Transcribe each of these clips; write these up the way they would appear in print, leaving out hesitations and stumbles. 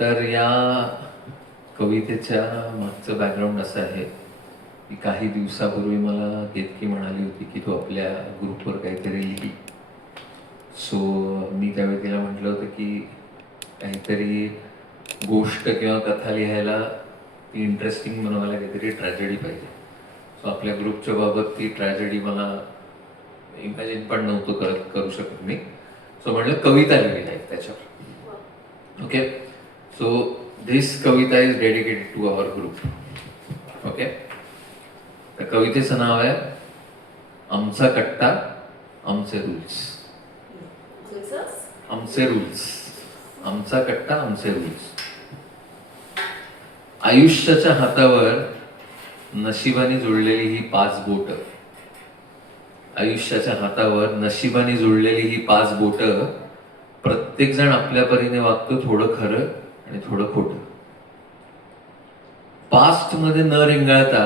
तर या कवितेच्या मागचं बॅकग्राऊंड असं आहे की काही दिवसापूर्वी मला केतकी म्हणाली होती की तू आपल्या ग्रुपवर काहीतरी लिही. सो मी त्यावेळी तिला म्हटलं होतं की काहीतरी गोष्ट किंवा कथा लिहायला ती इंटरेस्टिंग बनवायला काहीतरी ट्रॅजेडी पाहिजे. सो आपल्या ग्रुपच्या बाबत ती ट्रॅजेडी मला इमॅजिन पण नव्हतं करू शकत मी. सो म्हटलं कविता लिहिली आहे त्याच्यावर. ओके, सो दिस कविता is dedicated to our group. Okay, त्या कवितेचं नाव आहे आमचा कट्टा आमचे रूल्स. आमचे रूल्स, आमचा कट्टा आमचे रूल्स. आयुष्याच्या हातावर नशिबाने जुळलेली ही 5 बोट. आयुष्याच्या हातावर नशिबाने जुळलेली ही 5 बोट. प्रत्येक जण आपल्या परीने वागतो, थोडं खरं आणि थोडं खोटं. पास्ट मध्ये न रेंगाळता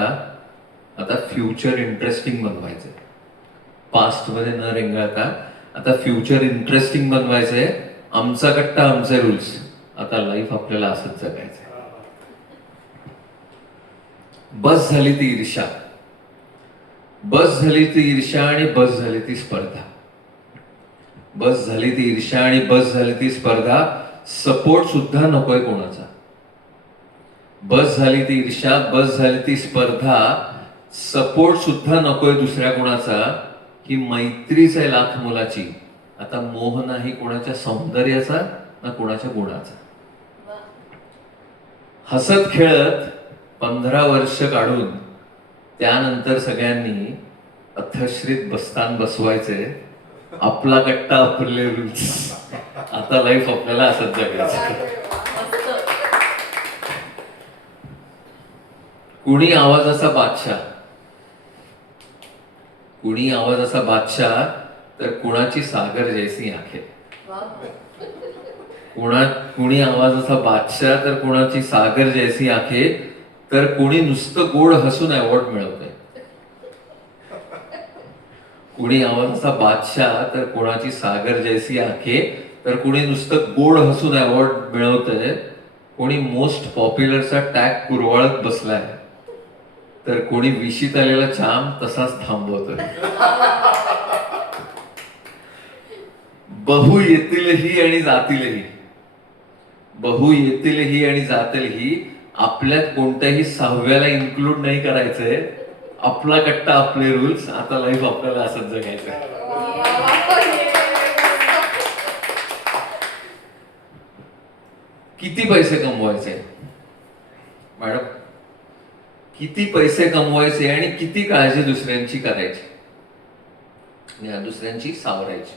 आता फ्युचर इंटरेस्टिंग बनवायचंय. पास्ट मध्ये न रेंगाळता आता फ्युचर इंटरेस्टिंग बनवायचंय. आमचा कट्टा आमचे रूल्स. आता लाईफ आपल्याला असंच जगायचंय. बस झाली ती ईर्ष्या, बस झाली ती ईर्ष्या आणि बस झाली ती स्पर्धा. बस झाली ती ईर्ष्या आणि बस झाली ती स्पर्धा. सपोर्ट सुद्धा नकोय कोणाचा. बस झाली ती ईर्ष्या, बस झाली ती स्पर्धा. सपोर्ट सुद्धा नकोय दुसऱ्या कोणाचा. ही मैत्रीच आहे लाख मोलाची. आता मोह नाही कोणाच्या सौंदर्याचा ना कोणाच्या गुणाचा. हसत खेळत 15 वर्ष काढून त्यानंतर सगळ्यांनी अथश्रीत बस्तान बसवायचे. आपला कट्टा आपले रूल्स. आता लाईफ आपल्याला असंच जगायचं. कुणी आवाजाचा बादशाह, कुणी आवाजाचा बादशाह तर कुणाची सागर जैसी आंखें. कुणी आवाजाचा बादशाह तर कुणाची सागर जैसी आंखें. तर कुणी नुसतं गोड हसून अवॉर्ड मिळवतंय. कुणी आवाजाचा बादशाह तर कुणाची सागर जैसी आंखें. तर कुणी नुसतं गोड हसून अवॉर्ड मिळवतंय. कोणी मोस्ट पॉप्युलरचा टॅग कुरवाळत बसलाय. तर कोणी विशीत आलेला चाम तसाच थांबवतोय. बहु येतीलही आणि जातीलही, बहु येतीलही आणि जातीलही. आपल्यात कोणत्याही 6व्याला इन्क्लूड नाही करायचंय. आपला कट्टा आपले रूल्स. आता लाईफ आपल्याला असंच जगायचंय. किती पैसे कमवायचे मॅडम, किती पैसे कमवायचे आणि किती काळजी दुसऱ्यांची करायची, दुसऱ्यांची सावरायची.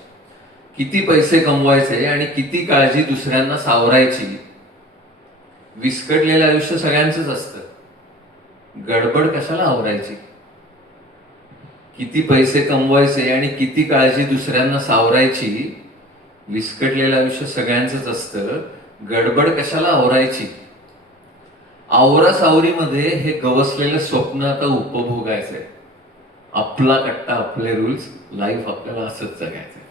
किती पैसे कमवायचे आणि किती काळजी दुसऱ्यांना सावरायची. विस्कटलेलं आयुष्य सगळ्यांचंच असतं. गडबड कशाला आवरायची. किती पैसे कमवायचे आणि किती काळजी दुसऱ्यांना सावरायची. विस्कटलेलं आयुष्य सगळ्यांचंच असतं. गडबड कशाला आवरायची. आवरासावरीमध्ये हे गवसलेलं स्वप्न आता उपभोगायचंय. आपला कट्टा आपले रूल्स. लाईफ आपल्याला असंच जगायचंय.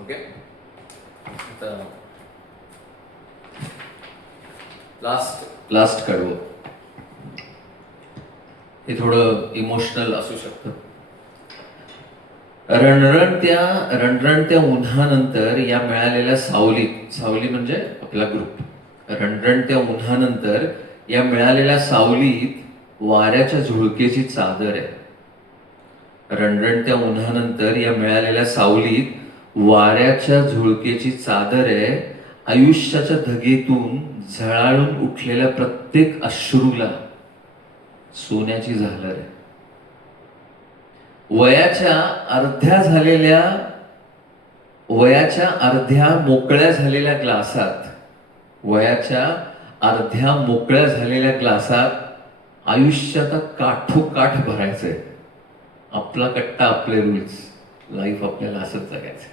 ओके, लास्ट कडवं. हे थोडं इमोशनल असू शकतं. रणरणत्या उन्हानंतर या मिळालेल्या सावलीत, सावली म्हणजे आपला ग्रुप. रणरणत्या उन्हानंतर या मिळालेल्या सावलीत वाऱ्याच्या झुळकेची चादर आहे. रणरणत्या उन्हानंतर या मिळालेल्या सावलीत वाऱ्याच्या झुळकेची चादर आहे. आयुष्याच्या धगेतून झळाळून उठलेल्या प्रत्येक अश्रूला सोन्याची झालर आहे. वयाच्या अर्ध्या मोकळ्या झालेल्या ग्लासात, वयाच्या अर्ध्या मोकळ्या झालेल्या ग्लासात आयुष्याचा काठोकाठ भरायचंय. आपला कट्टा आपले रूल्स. लाईफ आपल्याला असंच जगायचं.